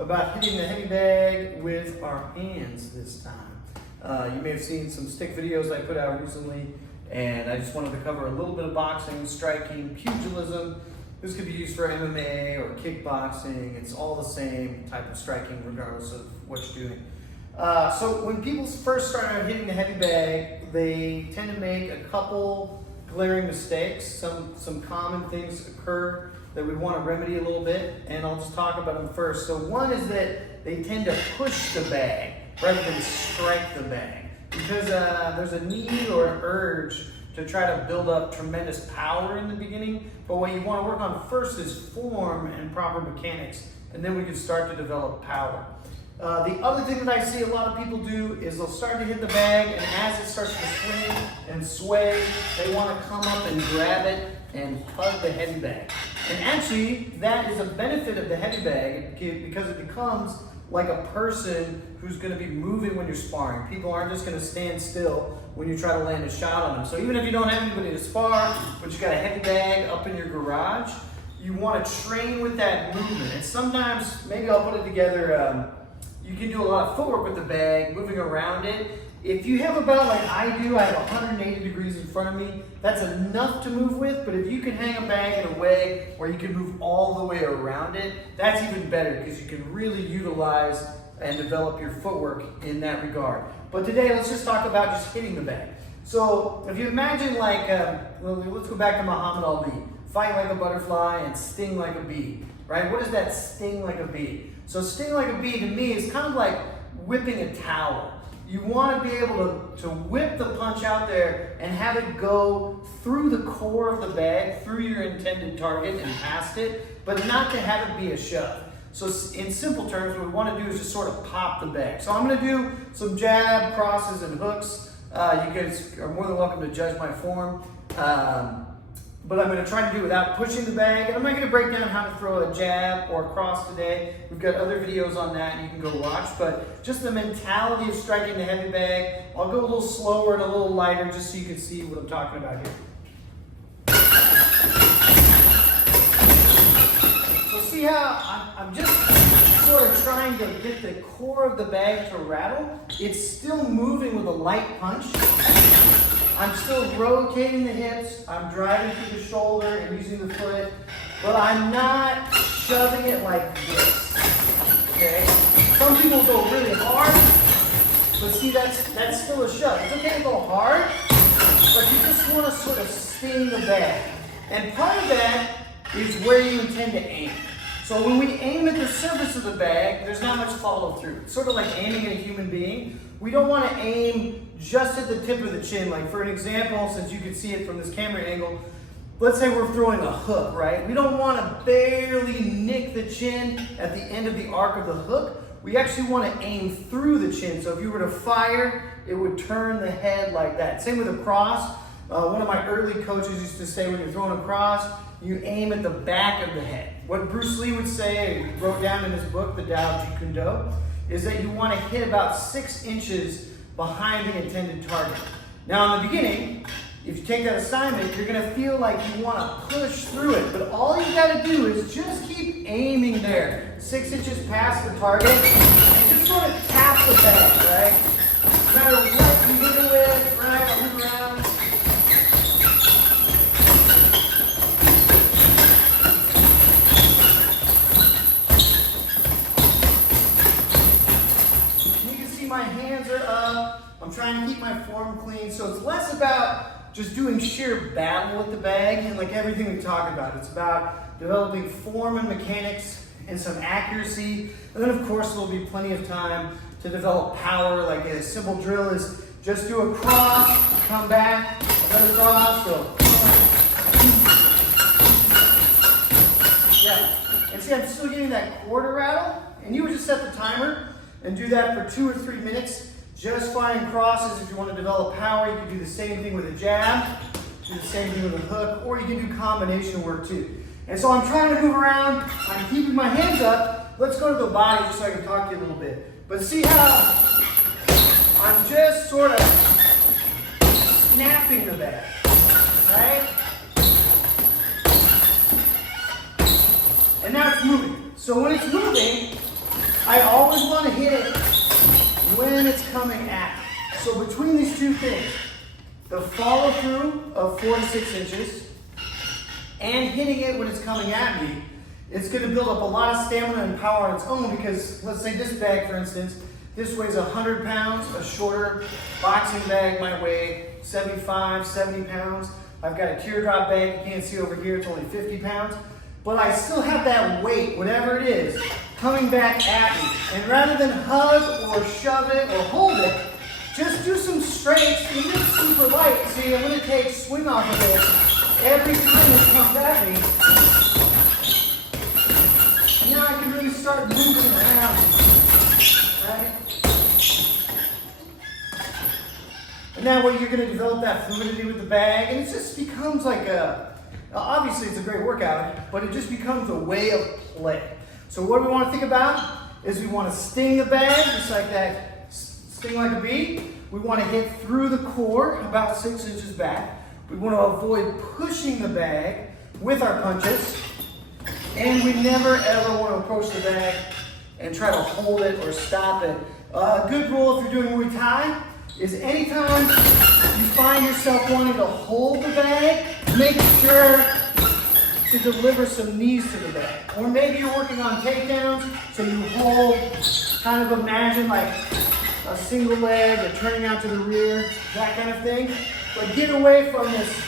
about hitting the heavy bag with our hands this time. You may have seen some stick videos I put out recently, and I just wanted to cover a little bit of boxing, striking, pugilism. This could be used for MMA or kickboxing. It's all the same type of striking regardless of what you're doing. So when people first start out hitting the heavy bag, they tend to make a couple glaring mistakes. Some common things occur that we want to remedy a little bit, and I'll just talk about them first. So one is that they tend to push the bag rather than strike the bag, because there's a need or an urge to try to build up tremendous power in the beginning. But what you want to work on first is form and proper mechanics, and then we can start to develop power. The other thing that I see a lot of people do is they'll start to hit the bag, and as it starts to swing and sway, they want to come up and grab it and hug the heavy bag. And actually, that is a benefit of the heavy bag because it becomes like a person who's going to be moving when you're sparring. People aren't just going to stand still when you try to land a shot on them. So even if you don't have anybody to spar, but you got a heavy bag up in your garage, you want to train with that movement. And sometimes, maybe I'll put it together, you can do a lot of footwork with the bag, moving around it. If you have about, like I do, I have 180 degrees in front of me, that's enough to move with. But if you can hang a bag in a way where you can move all the way around it, that's even better, because you can really utilize and develop your footwork in that regard. But today, let's just talk about just hitting the bag. So if you imagine like, let's go back to Muhammad Ali, fight like a butterfly and sting like a bee, right? What is that sting like a bee? So sting like a bee to me is kind of like whipping a towel. You want to be able to whip the punch out there and have it go through the core of the bag, through your intended target and past it, but not to have it be a shove. So in simple terms, what we want to do is just sort of pop the bag. So I'm going to do some jab, crosses, and hooks. You guys are more than welcome to judge my form. But I'm going to try to do it without pushing the bag. And I'm not going to break down how to throw a jab or a cross today. We've got other videos on that and you can go watch. But just the mentality of striking the heavy bag, I'll go a little slower and a little lighter just so you can see what I'm talking about here. So see how I'm just sort of trying to get the core of the bag to rattle. It's still moving with a light punch. I'm still rotating the hips, I'm driving through the shoulder and using the foot, but I'm not shoving it like this, okay? Some people go really hard, but see, that's still a shove. It's okay to go hard, but you just want to sort of sting the bag. And part of that is where you intend to aim. So when we aim at the surface of the bag, there's not much follow through. It's sort of like aiming at a human being. We don't want to aim just at the tip of the chin. Like for an example, since you can see it from this camera angle, let's say we're throwing a hook, right? We don't want to barely nick the chin at the end of the arc of the hook. We actually want to aim through the chin. So if you were to fire, it would turn the head like that. Same with a cross. One of my early coaches used to say when you're throwing a cross, you aim at the back of the head. What Bruce Lee would say, he wrote down in his book, The Tao Jeet Kune Do, is that you want to hit about 6 inches behind the intended target. Now in the beginning, if you take that assignment, you're going to feel like you want to push through it. But all you got to do is just keep aiming there. 6 inches past the target, and just sort of tap the bag, right? No matter what you hit it with, right, I'll move around. My hands are up, I'm trying to keep my form clean, so it's less about just doing sheer battle with the bag and like everything we talk about. It's about developing form and mechanics and some accuracy, and then of course there'll be plenty of time to develop power. Like a simple drill is just do a cross, come back, another cross, go. Yeah, and see I'm still getting that quarter rattle, and you would just set the timer and do that for 2 or 3 minutes, just firing crosses. If you want to develop power, you can do the same thing with a jab, do the same thing with a hook, or you can do combination work too. And so I'm trying to move around, I'm keeping my hands up. Let's go to the body just so I can talk to you a little bit. But see how I'm just sort of snapping the bag, right? And now it's moving. So when it's moving, I always want to hit it when it's coming at me. So between these two things, the follow through of 4 to 6 inches and hitting it when it's coming at me, it's going to build up a lot of stamina and power on its own, because let's say this bag, for instance, this weighs 100 pounds. A shorter boxing bag might weigh 75, 70 pounds. I've got a teardrop bag, you can't see over here, it's only 50 pounds. But I still have that weight, whatever it is, coming back at me. And rather than hug or shove it or hold it, just do some straights, even if it's super light. See, I'm going to take swing off of it every time it comes at me. Now I can really start moving around, right? And that way you're going to develop that fluidity with the bag, and it just becomes like obviously it's a great workout, but it just becomes a way of play. So what we want to think about is we want to sting the bag, just like that, sting like a bee. We want to hit through the core, about 6 inches back. We want to avoid pushing the bag with our punches. And we never ever want to approach the bag and try to hold it or stop it. A good rule if you're doing Muay Thai is anytime you find yourself wanting to hold the bag, make sure to deliver some knees to the bag. Or maybe you're working on takedowns, so you hold, kind of imagine like a single leg or turning out to the rear, that kind of thing. But get away from this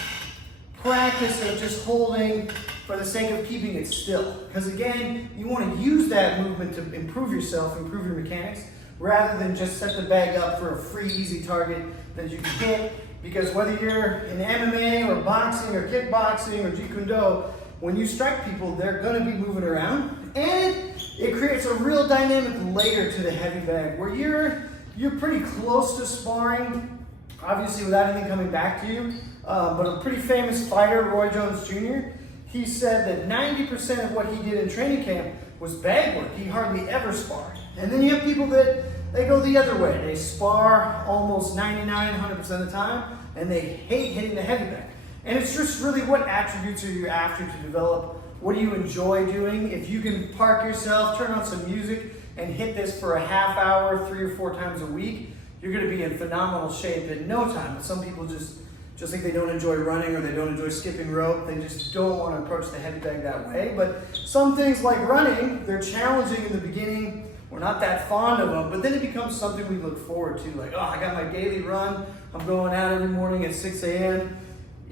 practice of just holding for the sake of keeping it still. Because again, you want to use that movement to improve yourself, improve your mechanics, rather than just set the bag up for a free, easy target that you can hit. Because whether you're in MMA or boxing or kickboxing or Jeet Kune Do, when you strike people, they're going to be moving around. And it creates a real dynamic layer to the heavy bag where you're pretty close to sparring, obviously without anything coming back to you. But a pretty famous fighter, Roy Jones Jr., he said that 90% of what he did in training camp was bag work. He hardly ever sparred. And then you have people that they go the other way. They spar almost 99, 100% of the time, and they hate hitting the heavy bag. And it's just really what attributes are you after to develop? What do you enjoy doing? If you can park yourself, turn on some music, and hit this for a half hour, 3 or 4 times a week, you're going to be in phenomenal shape in no time. But some people just think they don't enjoy running or they don't enjoy skipping rope. They just don't want to approach the heavy bag that way. But some things like running, they're challenging in the beginning. We're not that fond of them, but then it becomes something we look forward to. Like, oh, I got my daily run. I'm going out every morning at 6 a.m.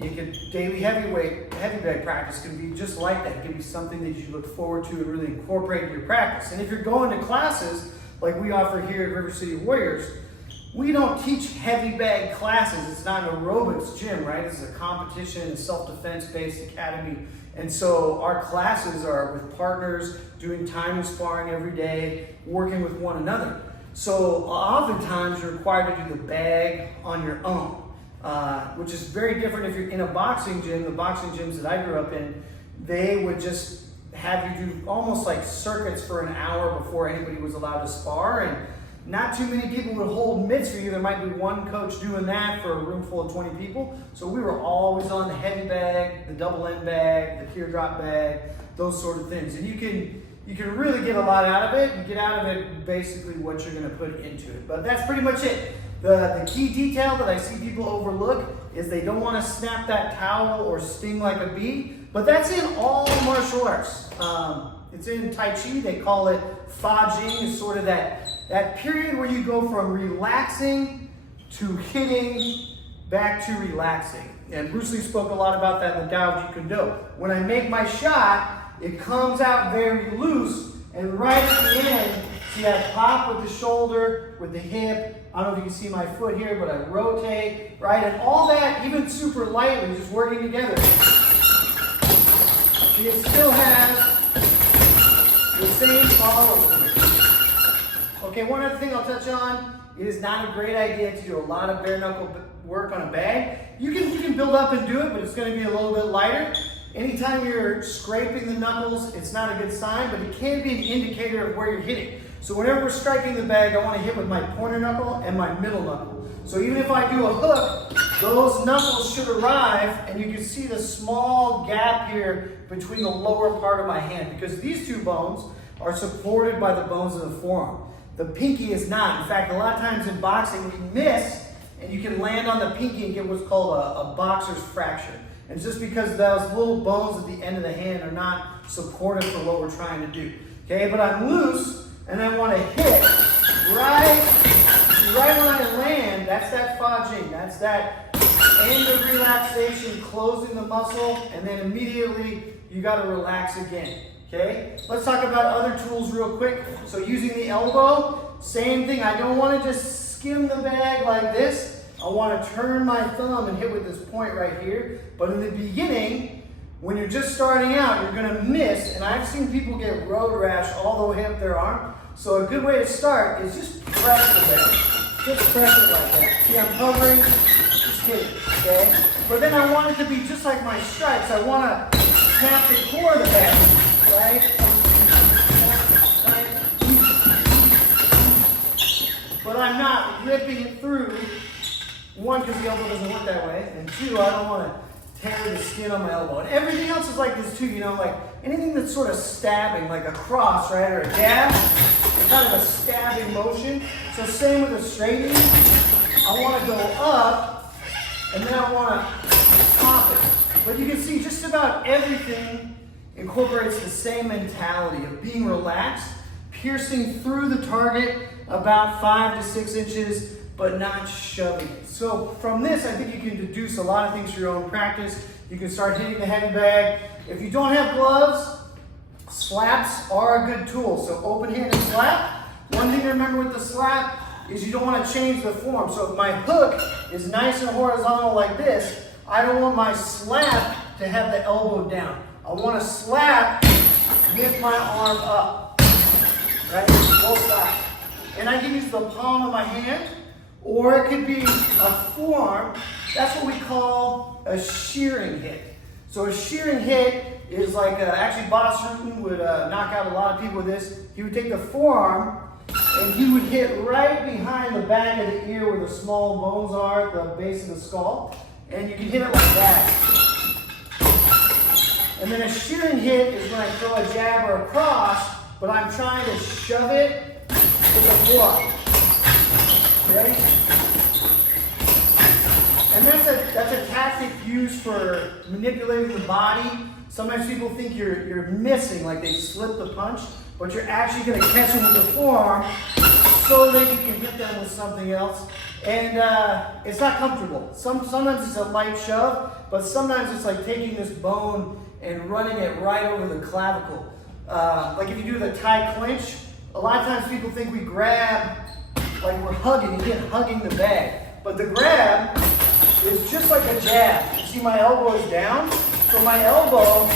Daily heavy bag practice can be just like that. It can be something that you look forward to and really incorporate in your practice. And if you're going to classes like we offer here at River City Warriors, we don't teach heavy bag classes. It's not an aerobics gym, right? It's a competition, self-defense based academy. And so our classes are with partners, doing time and sparring every day, working with one another. So oftentimes you're required to do the bag on your own, which is very different if you're in a boxing gym. The boxing gyms that I grew up in, they would just have you do almost like circuits for an hour before anybody was allowed to spar. And not too many people would hold mitts for you. There might be one coach doing that for a room full of 20 people. So we were always on the heavy bag, the double end bag, the teardrop bag, those sort of things. And you can really get a lot out of it. You get out of it basically what you're going to put into it. But that's pretty much it. The key detail that I see people overlook is they don't want to snap that towel or sting like a bee. But that's in all martial arts. It's in Tai Chi. They call it Fa Jing. It's sort of that period where you go from relaxing to hitting back to relaxing. And Bruce Lee spoke a lot about that in the Tao of Jeet Kune Do. When I make my shot, it comes out very loose, and right at the end, see I pop with the shoulder, with the hip. I don't know if you can see my foot here, but I rotate, right? And all that, even super lightly, just working together. See, it still has the same follow-through. Okay, one other thing I'll touch on, it is not a great idea to do a lot of bare knuckle work on a bag. You can build up and do it, but it's going to be a little bit lighter. Anytime you're scraping the knuckles, it's not a good sign, but it can be an indicator of where you're hitting. So whenever we're striking the bag, I want to hit with my pointer knuckle and my middle knuckle. So even if I do a hook, those knuckles should arrive, and you can see the small gap here between the lower part of my hand, because these two bones, are supported by the bones of the forearm. The pinky is not. In fact, a lot of times in boxing, we can miss and you can land on the pinky and get what's called a boxer's fracture. And it's just because those little bones at the end of the hand are not supportive for what we're trying to do. Okay, but I'm loose and I want to hit right when I land. That's that fajing. That's that end of relaxation, closing the muscle, and then immediately you got to relax again. Okay, let's talk about other tools real quick. So using the elbow, same thing. I don't want to just skim the bag like this. I want to turn my thumb and hit with this point right here. But in the beginning, when you're just starting out, you're going to miss. And I've seen people get road rash all the way up their arm. So a good way to start is just press the bag. Just press it like that. See, I'm hovering, just hit it, okay? But then I want it to be just like my strikes. I want to tap the core of the bag. Right? But I'm not ripping it through. One, because the elbow doesn't work that way. And two, I don't want to tear the skin on my elbow. And everything else is like this too, you know, like anything that's sort of stabbing, like a cross, right? Or a jab, kind of a stabbing motion. So same with a straight knee. I want to go up, and then I want to pop it. But you can see just about everything incorporates the same mentality of being relaxed, piercing through the target about 5 to 6 inches, but not shoving it. So from this, I think you can deduce a lot of things for your own practice. You can start hitting the heavy bag. If you don't have gloves, slaps are a good tool. So open-handed slap. One thing to remember with the slap is you don't want to change the form. So if my hook is nice and horizontal like this, I don't want my slap to have the elbow down. I want to slap with my arm up, right? Both sides. And I can use the palm of my hand, or it could be a forearm. That's what we call a shearing hit. So a shearing hit is like, actually Boss Rutan would knock out a lot of people with this. He would take the forearm and he would hit right behind the back of the ear where the small bones are, the base of the skull. And you can hit it like that. And then a shearing hit is when I throw a jab or a cross, but I'm trying to shove it with a forearm. Okay? And that's a tactic used for manipulating the body. Sometimes people think you're missing, like they slipped the punch, but you're actually going to catch them with the forearm so that you can hit them with something else. And it's not comfortable. Sometimes it's a light shove, but sometimes it's like taking this bone and running it right over the clavicle. Like if you do the Thai clinch, a lot of times people think we grab like we're hugging, again, hugging the bag. But the grab is just like a jab. You see my elbow is down, so my elbow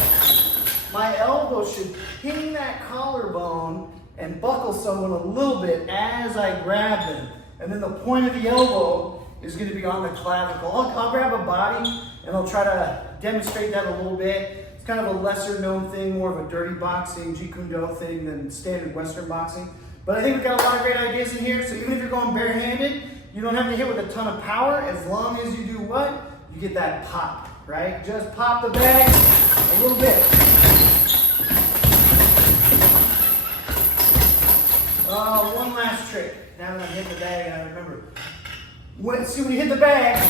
should ping that collarbone and buckle someone a little bit as I grab them. And then the point of the elbow is going to be on the clavicle. I'll grab a body and I'll try to demonstrate that a little bit. It's kind of a lesser known thing, more of a dirty boxing, Jeet Kune Do thing than standard Western boxing. But I think we've got a lot of great ideas in here. So even if you're going barehanded, you don't have to hit with a ton of power as long as you do what? You get that pop, right? Just pop the bag a little bit. One last trick. Now that I've hit the bag, I remember. When you hit the bag,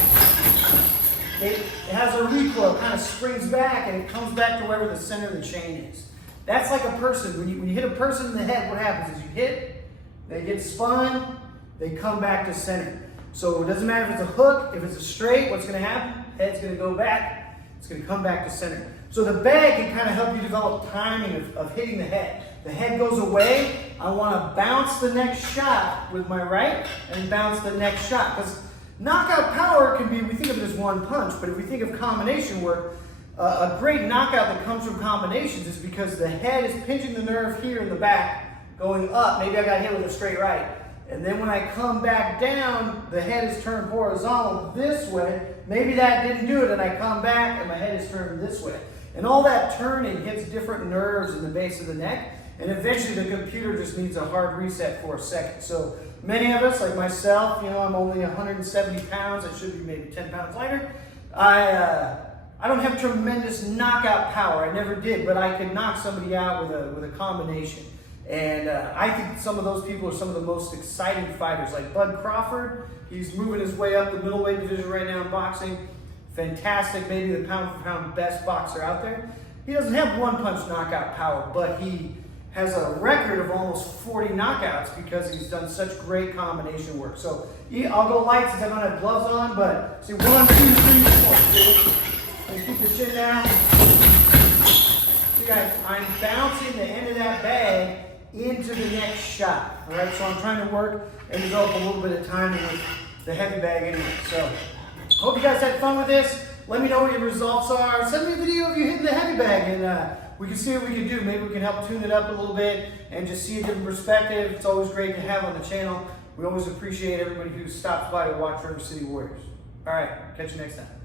it has a recoil, kind of springs back, and it comes back to wherever the center of the chain is. That's like a person. When you hit a person in the head, what happens is you hit, they get spun, they come back to center. So it doesn't matter if it's a hook, if it's a straight, what's going to happen? Head's going to go back, it's going to come back to center. So the bag can kind of help you develop timing of hitting the head. The head goes away, I want to bounce the next shot with my right and bounce the next shot. Because knockout power can be, we think of it as one punch, but if we think of combination work, a great knockout that comes from combinations is because the head is pinching the nerve here in the back, going up. Maybe I got hit with a straight right. And then when I come back down, the head is turned horizontal this way. Maybe that didn't do it, and I come back and my head is turned this way. And all that turning hits different nerves in the base of the neck. And eventually the computer just needs a hard reset for a second. So many of us, like myself, you know, I'm only 170 pounds. I should be maybe 10 pounds lighter. I don't have tremendous knockout power. I never did, but I could knock somebody out with a combination. And I think some of those people are some of the most exciting fighters, like Bud Crawford. He's moving his way up the middleweight division right now in boxing. Fantastic, maybe the pound for pound best boxer out there. He doesn't have one punch knockout power, but he has a record of almost 40 knockouts because he's done such great combination work. So I'll go light since I don't have gloves on, but see, 1, 2, 3, 4. And keep the chin down. See guys, I'm bouncing the end of that bag into the next shot. All right, so I'm trying to work and develop a little bit of timing with the heavy bag anyway. So hope you guys had fun with this. Let me know what your results are. Send me a video of you hitting the heavy bag, and we can see what we can do. Maybe we can help tune it up a little bit and just see a different perspective. It's always great to have on the channel. We always appreciate everybody who stops by to watch River City Warriors. All right, catch you next time.